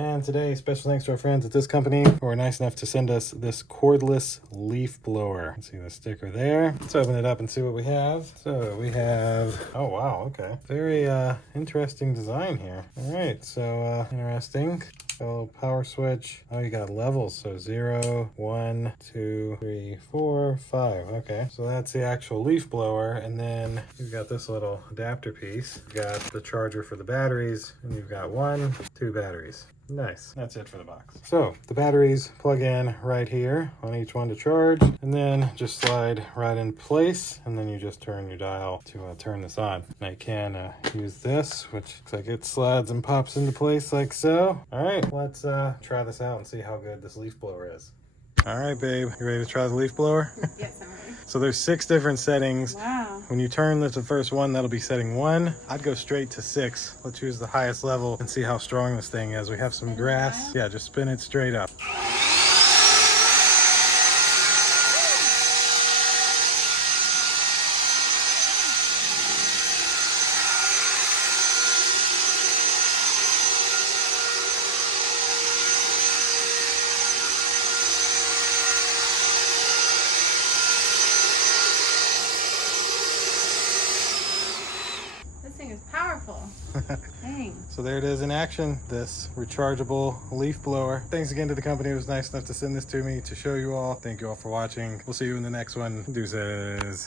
And today, special thanks to our friends at this company who were nice enough to send us this cordless leaf blower. See the sticker there. Let's open it up and see what we have. So we have, oh wow, okay. Very interesting design here. All right, so interesting. So power switch. Oh, you got levels. So 0, 1, 2, 3, 4, 5. Okay. So that's the actual leaf blower. And then you've got this little adapter piece. You've got the charger for the batteries. And you've got 1, 2 batteries. Nice. That's it for the box. So the batteries plug in right here on each one to charge, and then just slide right in place, and then you just turn your dial to turn this on. Now you can use this, which looks like it slides and pops into place like so. All right, let's try this out and see how good this leaf blower is. All right, babe, you ready to try the leaf blower? Yes, I'm ready. So there's 6 different settings. Wow. When you turn this to the first one, that'll be setting 1. I'd go straight to 6. Let's use the highest level and see how strong this thing is. We have some grass. Yeah, just spin it straight up. This thing is powerful. Dang. So there it is in action, this rechargeable leaf blower. Thanks again to the company who was nice enough to send this to me to show you all. Thank you all for watching. We'll see you in the next one. Deuces.